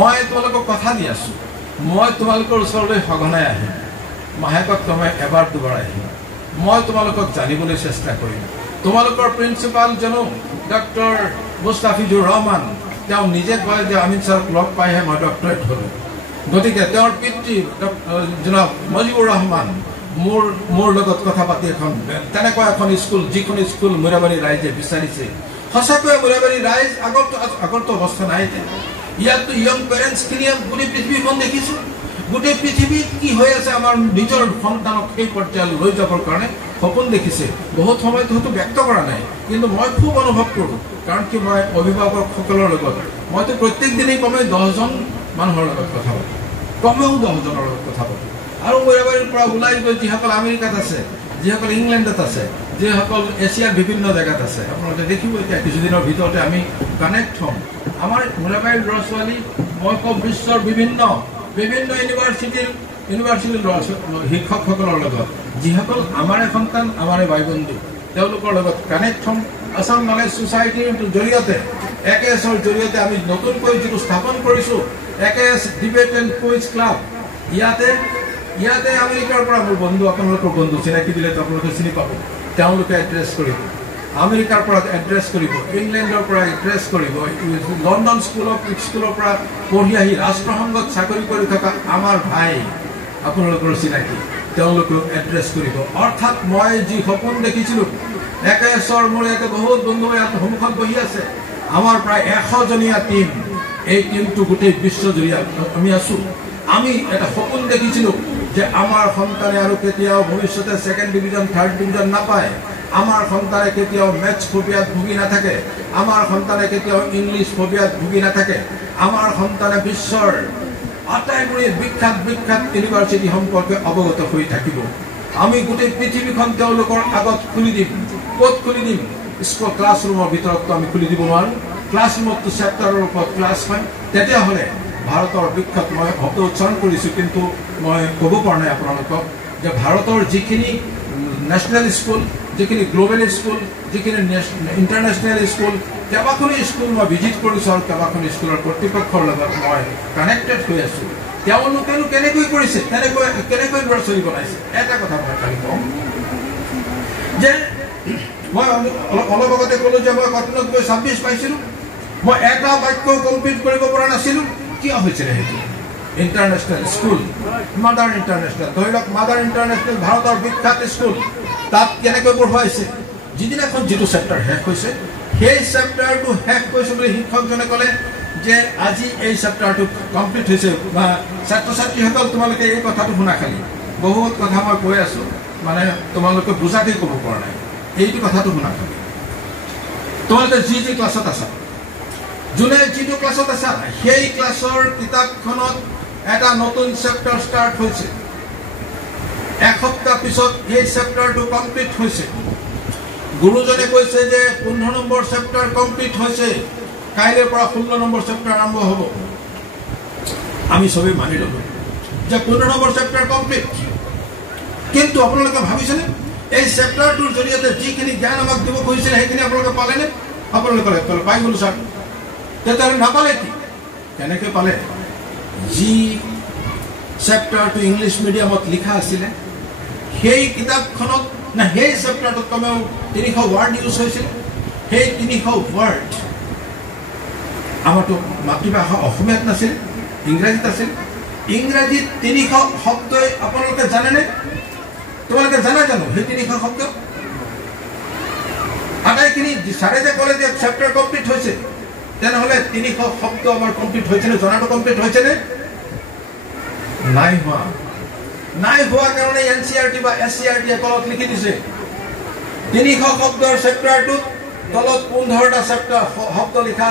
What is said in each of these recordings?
মই তোমালোকক কথা দি আছোঁ, মই তোমালোকৰ ওচৰলৈ সঘনাই আহিম, মাহেকত ক্ৰমে এবাৰ দুবাৰ আহিম। মই তোমালোকক জানিবলৈ চেষ্টা কৰিম। তোমালোকৰ প্ৰিন্সিপাল জনো ডক্টৰ মুস্তাফিজুৰ ৰহমান, তেওঁ নিজে কয় যে আমিন ছাৰক লগ পাইহে মই ডক্টৰেট হ'লোঁ। গতিকে তেওঁৰ পিতৃ জনাব মজিবুৰ ৰহমান মোৰ লগত কথা পাতি তেনেকুৱা এখন স্কুল, যিখন স্কুল মুৰাবাৰী ৰাইজে বিচাৰিছে। সঁচাকৈ মুৰাবাৰী ৰাইজ আগৰটো অৱস্থা নাই। ইয়াততো ইয়ং পেৰেণ্টছখিনিয়ে গোটেই পৃথিৱীখন দেখিছোঁ। গোটেই পৃথিৱীত কি হৈ আছে আমাৰ নিজৰ সন্তানক সেই পৰ্যায়লৈ লৈ যাবৰ কাৰণে সপোন দেখিছে। বহুত সময়ত হয়তো ব্যক্ত কৰা নাই, কিন্তু মই খুব অনুভৱ কৰোঁ। কাৰণ কি মই অভিভাৱকসকলৰ লগত মইতো প্ৰত্যেক দিনেই কমেও 10জন মানুহৰ লগত কথা পাতোঁ, কমেও 10জনৰ লগত কথা পাতোঁ। আৰু মুৰাবাৰীৰ পৰা ওলাই গৈ যিসকল আমেৰিকাত আছে, যিসকল ইংলেণ্ডত আছে, যিসকল এছিয়াৰ বিভিন্ন জেগাত আছে, আপোনালোকে দেখিব এতিয়া কিছুদিনৰ ভিতৰতে আমি কানেক্ট হ'ম। আমাৰ মুৰাবাৰীৰ ল'ৰা ছোৱালী মই কওঁ বিশ্বৰ বিভিন্ন ইউনিভাৰ্চিটিৰ শিক্ষকসকলৰ লগত, যিসকল আমাৰে সন্তান, আমাৰে ভাই বন্ধু, তেওঁলোকৰ লগত কানেক্ট হ'ম। আছাম নলেজ ছ'চাইটিৰ জৰিয়তে AKSৰ জৰিয়তে আমি নতুনকৈ যিটো স্থাপন কৰিছোঁ AKS debate and quiz club, ইয়াতে আমেৰিকাৰ পৰা মোৰ বন্ধু, আপোনালোকৰ বন্ধু চিনাকি দিলে আপোনালোকে চিনি পাব। তেওঁলোকে এড্ৰেছ কৰিব, আমেৰিকাৰ পৰা এড্ৰেছ কৰিব, ইংলেণ্ডৰ পৰা এড্ৰেছ কৰিব, লণ্ডন স্কুলৰ পৰা পঢ়ি আহি ৰাষ্ট্ৰসংঘত চাকৰি কৰি থকা আমাৰ ভাই, আপোনালোকৰ চিনাকি, তেওঁলোকেও এড্ৰেছ কৰিব। অৰ্থাৎ মই যি সপোন দেখিছিলোঁ, AKSৰ মোৰ ইয়াতে বহুত বন্ধু ইয়াত সন্মুখত বহি আছে, আমাৰ প্ৰায় 100জনীয়া টীম, এই টীমটো গোটেই বিশ্বজুৰি আমি আছোঁ। আমি এটা সপোন দেখিছিলোঁ যে আমাৰ সন্তানে আৰু কেতিয়াও ভৱিষ্যতে 2nd ডিভিজন 3rd ডিভিজন নাপায়, আমাৰ সন্তানে কেতিয়াও মেথছ ফবিয়াত ভুগি নাথাকে, আমাৰ সন্তানে কেতিয়াও ইংলিছ ফবিয়াত ভুগি নাথাকে, আমাৰ সন্তানে বিশ্বৰ আটাইবোৰে বিখ্যাত ইউনিভাৰ্চিটি সম্পৰ্কে অৱগত হৈ থাকিব। আমি গোটেই পৃথিৱীখন তেওঁলোকৰ আগত খুলি দিম। ক'ত খুলি দিম? স্কুল ক্লাছৰুমৰ ভিতৰততো আমি খুলি দিব নোৱাৰোঁ। ক্লাছৰুমততো চেপ্টাৰৰ ওপৰত ক্লাছ হয়। তেতিয়াহ'লে ভাৰতৰ বিখ্যাত, মই শব্দ উচ্চাৰণ কৰিছোঁ কিন্তু মই ক'ব পৰা নাই আপোনালোকক, যে ভাৰতৰ যিখিনি নেশ্যনেল স্কুল, যিখিনি গ্ল'বেল স্কুল, যিখিনি ইণ্টাৰনেশ্যনেল স্কুল, কেইবাখনো স্কুল মই ভিজিট কৰিছোঁ আৰু কেইবাখন স্কুলৰ কৰ্তৃপক্ষৰ লগত মই কানেক্টেড হৈ আছোঁ। তেওঁলোকেনো কেনেকৈ কৰিছে, কেনেকৈ ল'ৰা ছোৱালী বনাইছে। এটা কথা মই খালি কওঁ যে মই অলপ আগতে ক'লোঁ যে মই কটনত গৈ 26 পাইছিলোঁ, মই এটা বাক্য কমপ্লিট কৰিব পৰা নাছিলোঁ। কিয় হৈছিলে সেইটো? ইণ্টাৰনেশ্যনেল স্কুল, মাদাৰ ইণ্টাৰনেশ্যনেল, ধৰি লওক মাদাৰ ইণ্টাৰনেশ্যনেল ভাৰতৰ বিখ্যাত স্কুল, তাত কেনেকৈ পঢ়ুৱাইছে? যিদিনাখন যিটো চেপ্টাৰ শেষ হৈছে, সেই চেপ্টাৰটো শেষ কৰিছোঁ বুলি শিক্ষকজনে ক'লে যে আজি এই চেপ্টাৰটো কমপ্লিট হৈছে। বা ছাত্ৰ ছাত্ৰীসকল তোমালোকে এই কথাটো শুনা, খালি বহুত কথা মই কৈ আছোঁ, মানে তোমালোকে বুজাকেই ক'ব পৰা নাই। এইটো কথাটো শুনা, খালি তোমালোকে যি ক্লাছত আছা, যোনে যিটো ক্লাছত আছা, সেই ক্লাছৰ কিতাপখনত এটা নতুন চেপ্টাৰ ষ্টাৰ্ট হৈছে। এসপ্তাহ পিছত এই চেপ্টাৰটো কমপ্লিট হৈছে। গুৰুজনে কৈছে যে 15 নম্বৰ চেপ্টাৰ কমপ্লিট হৈছে, কাইলৈৰ পৰা 16 নম্বৰ চেপ্টাৰ আৰম্ভ হ'ব। আমি চবেই মানি ল'লোঁ যে 15 নম্বৰ চেপ্টাৰ কমপ্লিট। কিন্তু আপোনালোকে ভাবিছেনে এই চেপ্টাৰটোৰ জৰিয়তে যিখিনি জ্ঞান আমাক দিব খুজিছিলে সেইখিনি আপোনালোকে পালেনে? আপোনালোকে পাই গ'লো ছাৰ। তেতিয়াহ'লে নাপালে কি? কেনেকৈ পালে? যি চেপ্টাৰটো ইংলিছ মিডিয়ামত লিখা আছিলে, সেই কিতাপখনত না সেই চেপ্টাৰটোত কমেও 300 ৱাৰ্ড ইউজ হৈছিল। সেই 300 ৱাৰ্ড আমাৰতো মাতৃভাষা অসমীয়াত নাছিল, ইংৰাজীত আছিল। ইংৰাজীত 300 শব্দই আপোনালোকে জানেনে? তোমালোকে জানা জানো সেই 300 শব্দ? আটাইখিনি ছাৰে যে ক'লে যে চেপ্টাৰ কমপ্লিট হৈছে, তেনেহ'লে 300 শব্দ আমাৰ কমপ্লিট হৈছেনে? জনাটো কমপ্লিট হৈছেনে? নাই হোৱা। নাই হোৱা কাৰণে NCERT বা SCERT তলত লিখি দিছে 300 শব্দৰ চেপ্টাৰটোত তলত 15টা শব্দ লিখা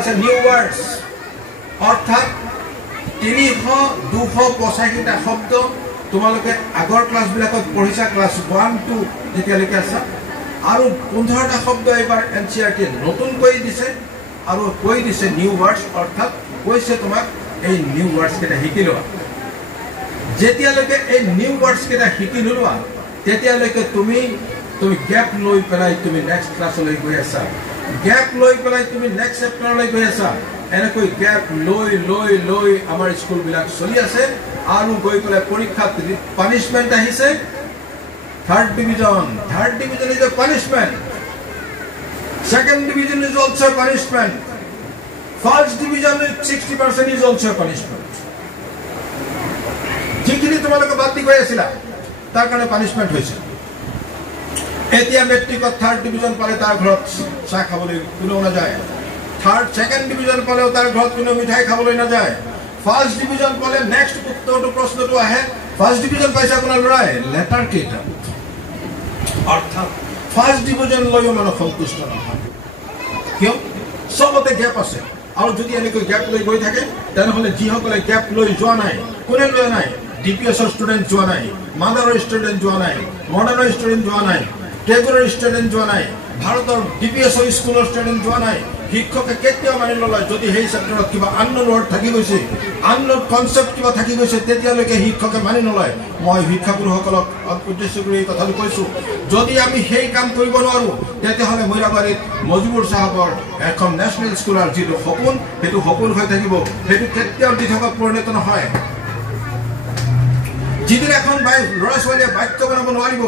আছে নিউ ৱাৰ্ডছ। অৰ্থাৎ 285টা শব্দ তোমালোকে আগৰ ক্লাছবিলাকত পঢ়িছা, ক্লাছ 1 2 যেতিয়ালৈকে আছা, আৰু 15টা শব্দ এইবাৰ NCERT নতুনকৈ দিছে আৰু কৈ দিছে নিউ ৱাৰ্ডছ। অৰ্থাৎ কৈছে তোমাক এই নিউ ৱাৰ্ডছ কেইটা শিকি লোৱা। যেতিয়ালৈকে এই নিউ ৱাৰ্ডছ কেইটা শিকি নোলোৱা, তেতিয়ালৈকে তুমি গেপ লৈ পেলাই তুমি নেক্সট ক্লাছলৈ গৈ আছা, গেপ লৈ পেলাই তুমি নেক্সট চেপ্টাৰলৈ গৈ আছা। এনেকৈ গেপ লৈ লৈ লৈ আমাৰ স্কুলবিলাক চলি আছে আৰু গৈ পেলাই পৰীক্ষাত পানিশমেণ্ট আহিছে third division is a punishment second division is also a punishment first division 60% is also a punishment যিখিনি তোমালোকে বাদ দি গৈ আছিলা তাৰ কাৰণে পানিশমেণ্ট হৈছে এতিয়া মেট্ৰিকত থাৰ্ড ডিভিজন পালে তাৰ ঘৰত চাহ খাবলৈ কোনেও নাযায় সেকেন্ড ডিভিজন পালেও তাৰ ঘৰত কোনো মিঠাই খাবলৈ নাযায় ফাৰ্স্ট ডিভিজন পালে নেক্সট উত্তৰটো প্ৰশ্নটো আহে ফাৰ্স্ট ডিভিজন পাইছে আপোনাৰ ল'ৰাই লেটাৰ কেইটা অৰ্থাৎ ফাৰ্স্ট ডিভিজন লৈও মানুহ সন্তুষ্ট নহয় কিয় সবতে গেপ আছে আৰু যদি এনেকৈ গেপ লৈ গৈ থাকে তেনেহ'লে যিসকলে গেপ লৈ যোৱা নাই কোনে লোৱা নাই ডিপিএছৰ ষ্টুডেণ্ট যোৱা নাই মাদাৰৰ ষ্টুডেণ্ট যোৱা নাই মডাৰ্ণৰ ষ্টুডেণ্ট যোৱা নাই টেগৰৰ ষ্টুডেণ্ট যোৱা নাই ভাৰতৰ ডিপিএছৰ স্কুলৰ ষ্টুডেণ্ট যোৱা নাই শিক্ষকে কেতিয়াও মানি নলয় যদি সেই চেপ্টাৰত কিবা আননোন ৱৰ্ড থাকি গৈছে আননোন কনচেপ্ট কিবা থাকি গৈছে তেতিয়ালৈকে শিক্ষকে মানি নলয় মই শিক্ষাগুৰুসকলক উদ্দেশ্য কৰি এই কথাটো কৈছোঁ যদি আমি সেই কাম কৰিব নোৱাৰোঁ তেতিয়াহ'লে মৈৰাবাৰীত মজিবুৰ চাহাবৰ এখন নেশ্যনেল স্কুলৰ যিটো সপোন সেইটো সপোন হৈ থাকিব সেইটো কেতিয়াও দিঠকত পৰিণত নহয় যিদিনা এখন ল'ৰা ছোৱালীয়ে বাক্য বনাব নোৱাৰিব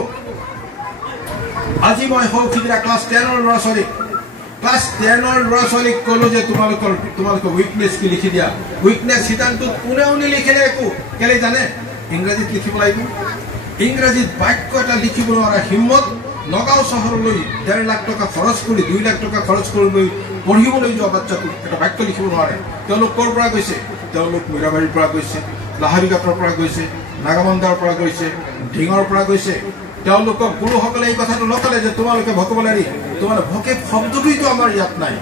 আজি মই হওঁ সিদিনা ক্লাছ 10ৰ ল'ৰা ছোৱালীক ক্লাছ 10ৰ ল'ৰা ছোৱালীক ক'লো যে তোমালোকে উইকনেছ কি লিখি দিয়া উইকনেছ সিদ্ধান্তত কোনেও নিলিখিলে একো কেলে জানে ইংৰাজীত লিখিব লাগিব ইংৰাজীত বাক্য এটা লিখিব নোৱাৰা হিম্মত নগাঁও চহৰলৈ 1.5 লাখ টকা খৰচ কৰি 2 লাখ টকা খৰচ কৰি পঢ়িবলৈ যোৱা বাচ্চাটো এটা বাক্য লিখিব নোৱাৰে তেওঁলোক ক'ৰ পৰা গৈছে তেওঁলোক মৈৰাবাৰীৰ পৰা গৈছে লাহাৰীঘাটৰ পৰা গৈছে নাগামন্দাৰ পৰা গৈছে ঢিঙৰ পৰা গৈছে তেওঁলোকক গুৰুসকলে এই কথাটো নকলে যে তোমালোকে ভকেবুলাৰী তোমালোকে ভকেব শব্দটোইতো আমাৰ ইয়াত নাই